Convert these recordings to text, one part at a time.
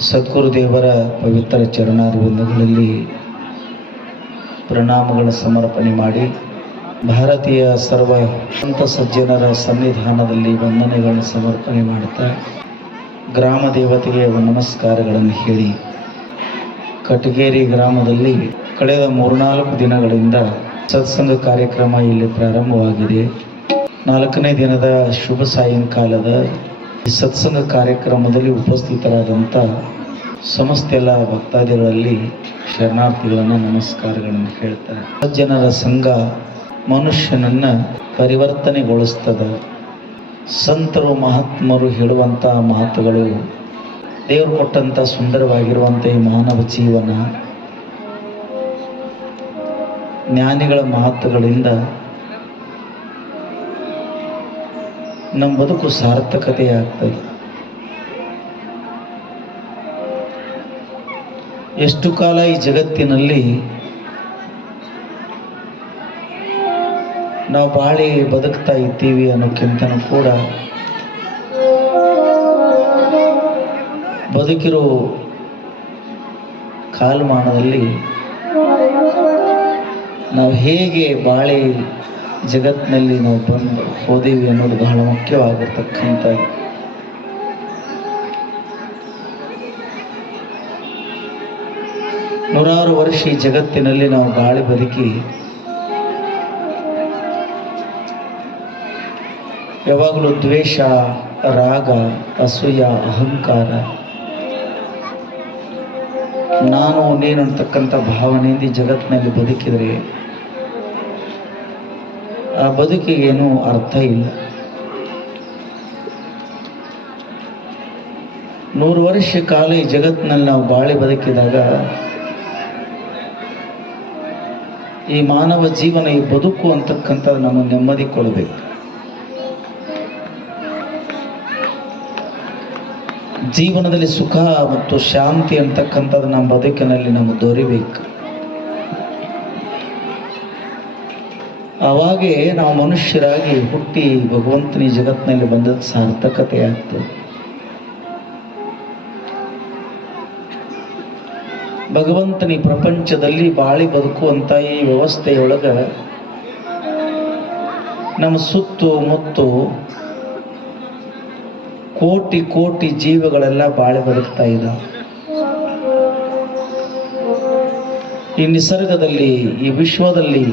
ಸದ್ಗುರುದೇವರ ಪವಿತ್ರ ಚರಣಾರ್ವಿಂದಗಳಲ್ಲಿ ಪ್ರಣಾಮಗಳ ಸಮರ್ಪಣೆ ಮಾಡಿ ಭಾರತೀಯ ಸರ್ವ ಸಂತ ಸಜ್ಜನರ ಸನ್ನಿಧಾನದಲ್ಲಿ ವಂದನೆಗಳನ್ನು ಸಮರ್ಪಣೆ ಮಾಡುತ್ತಾ ಗ್ರಾಮ ದೇವತೆಗೆ ನಮಸ್ಕಾರಗಳನ್ನು ಹೇಳಿ. ಕಟಗೇರಿ ಗ್ರಾಮದಲ್ಲಿ ಕಳೆದ ಮೂರ್ನಾಲ್ಕು ದಿನಗಳಿಂದ ಸತ್ಸಂಗ ಕಾರ್ಯಕ್ರಮ ಇಲ್ಲಿ ಪ್ರಾರಂಭವಾಗಿದೆ. ನಾಲ್ಕನೇ ದಿನದ ಶುಭ ಸಾಯಂಕಾಲದ ಈ ಸತ್ಸಂಗ ಕಾರ್ಯಕ್ರಮದಲ್ಲಿ ಉಪಸ್ಥಿತರಾದಂಥ ಸಮಸ್ತ ಎಲ್ಲ ಭಕ್ತಾದಿಗಳಲ್ಲಿ ಶರಣಾರ್ಥಿಗಳನ್ನು ನಮಸ್ಕಾರಗಳನ್ನು ಹೇಳ್ತಾರೆ ಸಜ್ಜನರ ಸಂಘ ಮನುಷ್ಯನನ್ನು ಪರಿವರ್ತನೆಗೊಳಿಸ್ತದೆ. ಸಂತರು, ಮಹಾತ್ಮರು ಹೇಳುವಂಥ ಮಾತುಗಳು, ದೇವರು ಕೊಟ್ಟಂಥ ಸುಂದರವಾಗಿರುವಂಥ ಈ ಮಾನವ ಜೀವನ, ಜ್ಞಾನಿಗಳ ಮಾತುಗಳಿಂದ ನಮ್ಮ ಬದುಕು ಸಾರ್ಥಕತೆ ಆಗ್ತದೆ. ಎಷ್ಟು ಕಾಲ ಈ ಜಗತ್ತಿನಲ್ಲಿ ನಾವು ಬಾಳಿ ಬದುಕ್ತಾ ಇದ್ದೀವಿ ಅನ್ನೋಕ್ಕಿಂತನೂ ಕೂಡ ಬದುಕಿರೋ ಕಾಲಮಾನದಲ್ಲಿ ನಾವು ಹೇಗೆ ಬಾಳಿ ಜಗತ್ತಿನಲ್ಲಿ ನಾವು ಬಂದು ಹೋದೀವಿ ಅನ್ನೋದು ಬಹಳ ಮುಖ್ಯವಾಗಿರ್ತಕ್ಕಂಥ ನೂರಾರು ವರ್ಷ ಈ ಜಗತ್ತಿನಲ್ಲಿ ನಾವು ಗಾಳಿ ಬದುಕಿ, ಯಾವಾಗಲೂ ದ್ವೇಷ, ರಾಗ, ಅಸೂಯ, ಅಹಂಕಾರ, ನಾನು, ನೀನು ಅಂತಕ್ಕಂಥ ಭಾವನೆಯಿಂದ ಜಗತ್ತಿನಲ್ಲಿ ಬದುಕಿದರೆ ಆ ಬದುಕಿಗೇನು ಅರ್ಥ ಇಲ್ಲ. ನೂರು ವರ್ಷ ಕಾಲ ಈ ಜಗತ್ತಿನಲ್ಲಿ ನಾವು ಬಾಳಿ ಬದುಕಿದಾಗ ಈ ಮಾನವ ಜೀವನ, ಈ ಬದುಕು ಅಂತಕ್ಕಂಥದ್ದು ನಾವು ನೆಮ್ಮದಿ ಕೊಡಬೇಕು. ಜೀವನದಲ್ಲಿ ಸುಖ ಮತ್ತು ಶಾಂತಿ ಅಂತಕ್ಕಂಥದ್ದು ನಮ್ಮ ಬದುಕಿನಲ್ಲಿ ನಮಗೆ ದೊರಿಬೇಕು. ಅವಾಗೇ ನಾವು ಮನುಷ್ಯರಾಗಿ ಹುಟ್ಟಿ ಭಗವಂತನ ಜಗತ್ತಿನಲ್ಲಿ ಬಂದದ್ದು ಸಾರ್ಥಕತೆ ಆಗ್ತದೆ. ಭಗವಂತನ ಪ್ರಪಂಚದಲ್ಲಿ ಬಾಳಿ ಬದುಕುವಂಥ ಈ ವ್ಯವಸ್ಥೆಯೊಳಗ ನಮ್ಮ ಸುತ್ತು ಮುತ್ತು ಕೋಟಿ ಕೋಟಿ ಜೀವಗಳೆಲ್ಲ ಬಾಳಿ ಬದುಕ್ತಾ ಇದ್ದಾವೆ ಈ ನಿಸರ್ಗದಲ್ಲಿ, ಈ ವಿಶ್ವದಲ್ಲಿ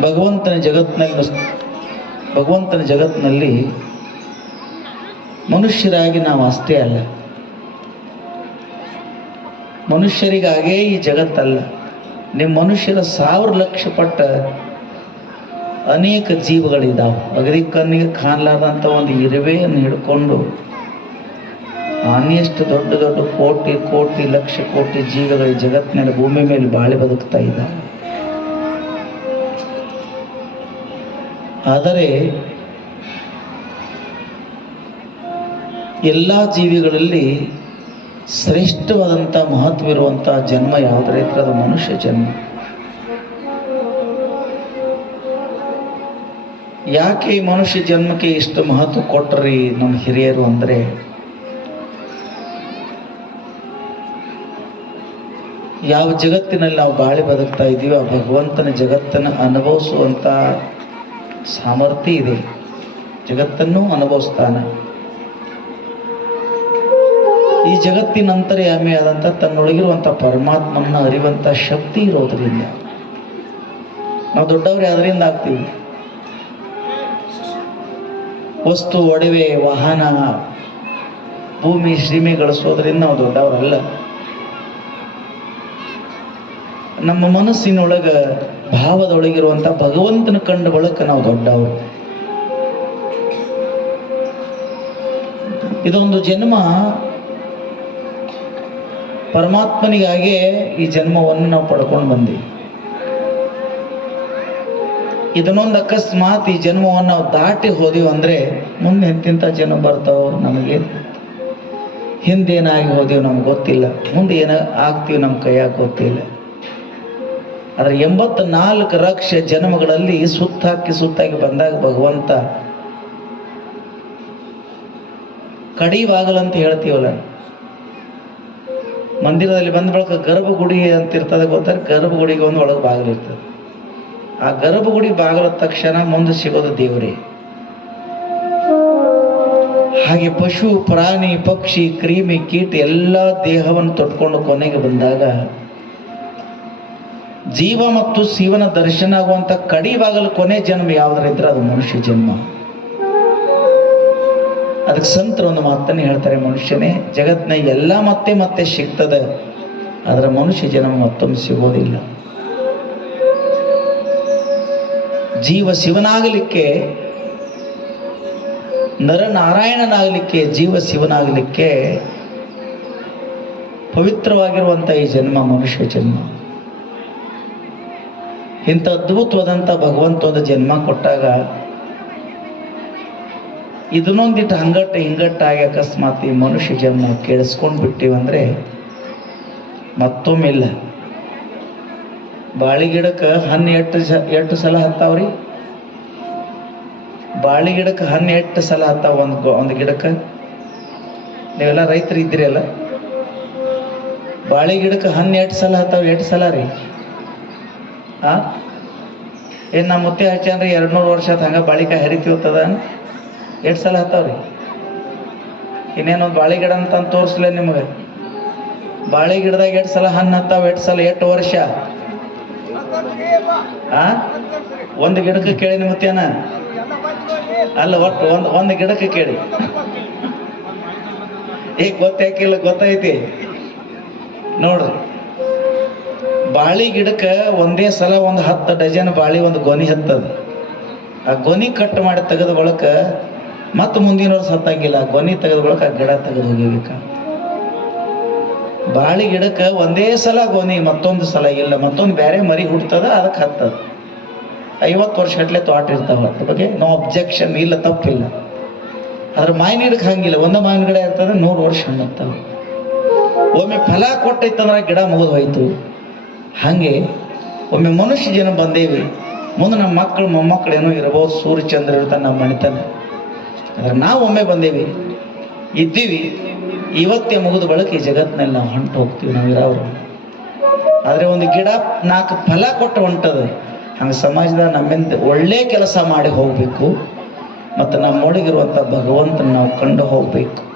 ಭಗವಂತನ ಜಗತ್ತಿನಲ್ಲಿ ಭಗವಂತನ ಜಗತ್ತಿನಲ್ಲಿ ಮನುಷ್ಯರಾಗಿ ನಾವು ಅಷ್ಟೇ ಅಲ್ಲ. ಮನುಷ್ಯರಿಗಾಗೇ ಈ ಜಗತ್ತಲ್ಲ. ನಿಮ್ಮ ಮನುಷ್ಯರ ಸಾವಿರ ಲಕ್ಷ ಪಟ್ಟ ಅನೇಕ ಜೀವಗಳಿದ್ದಾವೆ ಅಗದಿ ಕಣ್ಣಿಗೆ ಕಾಣಲಾರ್ದಂಥ ಒಂದು ಇರುವೆಯನ್ನು ಹಿಡ್ಕೊಂಡು ಅನ್ನೆಷ್ಟು ದೊಡ್ಡ ದೊಡ್ಡ ಕೋಟಿ ಕೋಟಿ, ಲಕ್ಷ ಕೋಟಿ ಜೀವಗಳು ಜಗತ್ತಿನಲ್ಲಿ ಭೂಮಿ ಮೇಲೆ ಬಾಳಿ ಬದುಕ್ತಾ ಇದ್ದಾವೆ. ಆದರೆ ಎಲ್ಲ ಜೀವಿಗಳಲ್ಲಿ ಶ್ರೇಷ್ಠವಾದಂಥ ಮಹತ್ವವಿರುವಂಥ ಜನ್ಮ ಯಾವುದರ ಇದ್ರೆ ಅದು ಮನುಷ್ಯ ಜನ್ಮ. ಯಾಕೆ ಮನುಷ್ಯ ಜನ್ಮಕ್ಕೆ ಇಷ್ಟು ಮಹತ್ವ ಕೊಟ್ರಿ ನಮ್ಮ ಹಿರಿಯರು ಅಂದರೆ ಯಾವ ಜಗತ್ತಿನಲ್ಲಿ ನಾವು ಬಾಳಿ ಬದುಕ್ತಾ ಇದ್ದೀವಿ ಆ ಭಗವಂತನ ಜಗತ್ತನ್ನು ಅನುಭವಿಸುವಂಥ ಸಾಮರ್ಥ್ಯ ಇದೆ. ಜಗತ್ತನ್ನು ಅನುಭವಿಸ್ತಾನೆ. ಈ ಜಗತ್ತಿನ ಅಂತರ್ಯಾಮಿ ಆದಂಥ ತನ್ನೊಳಗಿರುವಂಥ ಪರಮಾತ್ಮನ ಅರಿವಂಥ ಶಕ್ತಿ ಇರೋದ್ರಿಂದ. ನಾವು ದೊಡ್ಡವ್ರು ಅದರಿಂದ ಆಗ್ತೀವಿ. ವಸ್ತು, ಒಡವೆ, ವಾಹನ, ಭೂಮಿ ಸೀಮೆ ಗಳಿಸೋದ್ರಿಂದ ನಾವು ದೊಡ್ಡವರಲ್ಲ. ನಮ್ಮ ಮನಸ್ಸಿನೊಳಗ ಭಾವದೊಳಗಿರುವಂಥ ಭಗವಂತನ ಕಂಡ ಬಳಕ ನಾವು ದೊಡ್ಡವರು. ಇದೊಂದು ಜನ್ಮ ಪರಮಾತ್ಮನಿಗಾಗಿ ಈ ಜನ್ಮವನ್ನು ನಾವು ಪಡ್ಕೊಂಡು ಬಂದಿ ಇದನ್ನೊಂದು ಅಕಸ್ಮಾತ್ ಈ ಜನ್ಮವನ್ನು ನಾವು ದಾಟಿ ಹೋದಿವಿ ಅಂದ್ರೆ ಮುಂದೆ ಎಂತಿಂಥ ಜನ್ಮ ಬರ್ತಾವ ನಮಗೆ ಹಿಂದೇನಾಗಿ ಹೋದಿವಿ ನಮ್ಗೆ ಗೊತ್ತಿಲ್ಲ. ಮುಂದೆ ಏನ ಆಗ್ತೀವಿ ನಮ್ಮ ಕೈಯಾಗ ಗೊತ್ತಿಲ್ಲ. ಆದರೆ ಎಂಬತ್ತ ನಾಲ್ಕು ಲಕ್ಷ ಜನ್ಮಗಳಲ್ಲಿ ಸುತ್ತಾಕಿ ಸುತ್ತಾಕಿ ಬಂದಾಗ ಭಗವಂತ ಕಡಿ ಬಾಗಲ್ ಅಂತ ಹೇಳ್ತೀವಲ್ಲ? ಮಂದಿರದಲ್ಲಿ ಬಂದ ಬಳಿಕ ಗರ್ಭಗುಡಿ ಅಂತ ಇರ್ತದೆ ಗೊತ್ತಾರೆ ಗರ್ಭಗುಡಿಗೆ ಒಂದು ಒಳಗೆ ಬಾಗಿಲಿರ್ತದೆ ಆ ಗರ್ಭಗುಡಿ ಬಾಗಿಲ ತಕ್ಷಣ ಮುಂದೆ ಸಿಗೋದು ದೇವರೇ. ಹಾಗೆ ಪಶು, ಪ್ರಾಣಿ, ಪಕ್ಷಿ, ಕ್ರಿಮಿ, ಕೀಟ ಎಲ್ಲ ದೇಹವನ್ನು ತೊಟ್ಕೊಂಡು ಕೊನೆಗೆ ಬಂದಾಗ ಜೀವ ಮತ್ತು ಶಿವನ ದರ್ಶನ ಆಗುವಂತ ಕಡಿವಾಗಲು ಕೊನೆ ಜನ್ಮ ಯಾವ್ದ್ರಿದ್ರೆ ಅದು ಮನುಷ್ಯ ಜನ್ಮ. ಅದಕ್ಕೆ ಸಂತರು ಒಂದು ಮಾತನ್ನು ಹೇಳ್ತಾರೆ ಮನುಷ್ಯನೇ ಜಗತ್ನ ಎಲ್ಲ ಮತ್ತೆ ಮತ್ತೆ ಸಿಗ್ತದೆ ಅದರ ಮನುಷ್ಯ ಜನ್ಮ ಮತ್ತೊಮ್ಮೆ ಸಿಗೋದಿಲ್ಲ. ಜೀವ ಶಿವನಾಗಲಿಕ್ಕೆ, ನರನಾರಾಯಣನಾಗಲಿಕ್ಕೆ ಜೀವ ಶಿವನಾಗಲಿಕ್ಕೆ ಪವಿತ್ರವಾಗಿರುವಂಥ ಈ ಜನ್ಮ ಮನುಷ್ಯ ಜನ್ಮ. ಇಂಥ ಅದ್ಭುತವಾದಂಥ ಭಗವಂತ ಒಂದು ಜನ್ಮ ಕೊಟ್ಟಾಗ ಇದನ್ನೊಂದಿಟ್ಟು ಹಂಗಟ್ಟು ಹಿಂಗಟ್ಟಾಗಿ ಅಕಸ್ಮಾತ್ ಈ ಮನುಷ್ಯ ಜನ್ಮ ಕೇಳಿಸ್ಕೊಂಡು ಬಿಟ್ಟಿವಂದರೆ ಮತ್ತೊಮ್ಮೆ ಇಲ್ಲ. ಬಾಳಿ ಗಿಡಕ್ಕೆ ಹಣ್ಣು ಎಷ್ಟು ಸ- ಎಷ್ಟು ಸಲ ಹತ್ತಾವ್ರಿ? ಬಾಳಿ ಗಿಡಕ್ಕೆ ಹಣ್ಣು ಎಷ್ಟು ಸಲ ಹತ್ತಾವ ಒಂದು ಒಂದು ಗಿಡಕ್ಕೆ? ನೀವೆಲ್ಲ ರೈತರು ಅಲ್ಲ? ಬಾಳಿ ಗಿಡಕ್ಕೆ ಹಣ್ಣು ಎಷ್ಟು ಸಲ ಹತ್ತಾವ ಎಟ್ಟು ಸಲ ರೀ? ಆ? ಏನು ನಮ್ಮ ಮುತ್ತೆ ಹಚ್ಚಾನ್ರಿ? ಎರಡು ನೂರು ವರ್ಷ ಹಂಗೆ ಬಾಳಿಕಾಯಿ ಹರಿತೀವತ್ತದ ಎಷ್ಟು ಸಲ ಹತ್ತಾವ್ರಿ? ಇನ್ನೇನೊಂದು ಬಾಳೆ ಗಿಡ ಅಂತ ತೋರಿಸ್ಲೆ ನಿಮಗೆ? ಬಾಳೆ ಗಿಡದಾಗ ಎಷ್ಟು ಸಲ ಹಣ್ಣು ಹತ್ತಾವ, ಎಷ್ಟು ಸಲ ಎಷ್ಟು ವರ್ಷ? ಆ? ಒಂದು ಗಿಡಕ್ಕೆ ಕೇಳಿ ನಿಮ್ಮತ್ತೇನ ಅಲ್ಲ, ಒಟ್ಟು ಒಂದು ಒಂದು ಗಿಡಕ್ಕೆ ಕೇಳಿ. ಈಗ ಗೊತ್ತಾಕಿಲ್ಲ ಗೊತ್ತೈತಿ. ನೋಡ್ರಿ. ಬಾಳಿ ಗಿಡಕ್ಕೆ ಒಂದೇ ಸಲ ಒಂದು ಹತ್ತು ಡಜನ್ ಬಾಳಿ ಒಂದು ಗೊನಿ ಹತ್ತದ. ಆ ಗೊನಿ ಕಟ್ ಮಾಡಿ ತೆಗೆದ ಬಳಿಕ ಮತ್ತೆ ಮುಂದಿನ ವರ್ಷ ಹತ್ತಂಗಿಲ್ಲ ಗೊನಿ ತೆಗೆದ ಆ ಗಿಡ ತೆಗೆದು ಹೋಗಿಬೇಕ ಬಾಳಿ ಗಿಡಕ್ಕೆ ಒಂದೇ ಸಲ ಗೊನಿ ಮತ್ತೊಂದು ಸಲ ಇಲ್ಲ. ಮತ್ತೊಂದು ಬೇರೆ ಮರಿ ಹುಡ್ತದ ಅದಕ್ಕೆ ಹತ್ತದ. ಐವತ್ತು ವರ್ಷ ಗಟ್ಲೆ ತೋಟ ಇರ್ತಾವ. ಅದ್ರ ಬಗ್ಗೆ ನೋ ಅಬ್ಜೆಕ್ಷನ್ ಇಲ್ಲ, ತಪ್ಪಿಲ್ಲ. ಆದ್ರೆ ಮಾವಿನ ಗಿಡಕ್ಕೆ ಹಂಗಿಲ್ಲ. ಒಂದು ಮಾವಿನ ಗಿಡ ಇರ್ತದೆ ನೂರು ವರ್ಷ ಹಣ್ಣುತ್ತಾವ ಒಮ್ಮೆ ಫಲ ಕೊಟ್ಟೈತಂದ್ರೆ ಗಿಡ ಮುಗಿದು ಹೋಯ್ತು. ಹಾಗೆ ಒಮ್ಮೆ ಮನುಷ್ಯ ಜನ ಬಂದೇವಿ ಮುಂದೆ ನಮ್ಮ ಮಕ್ಕಳು, ಮೊಮ್ಮಕ್ಕಳು ಏನೋ ಇರಬಹುದು ಸೂರ್ಯಚಂದ್ರ ಇರ್ತಾನೆ ನಮ್ಮ ಮಣಿತಾನೆ. ಆದ್ರೆ ನಾವು ಒಮ್ಮೆ ಬಂದೇವಿ, ಇದ್ದೀವಿ, ಇವತ್ತೇ ಮುಗಿದ ಬಳಕೆ ಜಗತ್ತಿನಲ್ಲಿ ನಾವು ಹೊಂಟು ಹೋಗ್ತೀವಿ, ನಾವು ಇರೋರು ಆದರೆ ಒಂದು ಗಿಡ ನಾಲ್ಕು ಫಲ ಕೊಟ್ಟು ಹೊಂಟದ. ಹಂಗೆ ಸಮಾಜದಾಗ ನಮ್ಮಿಂದ ಒಳ್ಳೆ ಕೆಲಸ ಮಾಡಿ ಹೋಗಬೇಕು. ಮತ್ತು ನಮ್ಮೊಳಗಿರುವಂಥ ಭಗವಂತನ ನಾವು ಕಂಡು ಹೋಗಬೇಕು.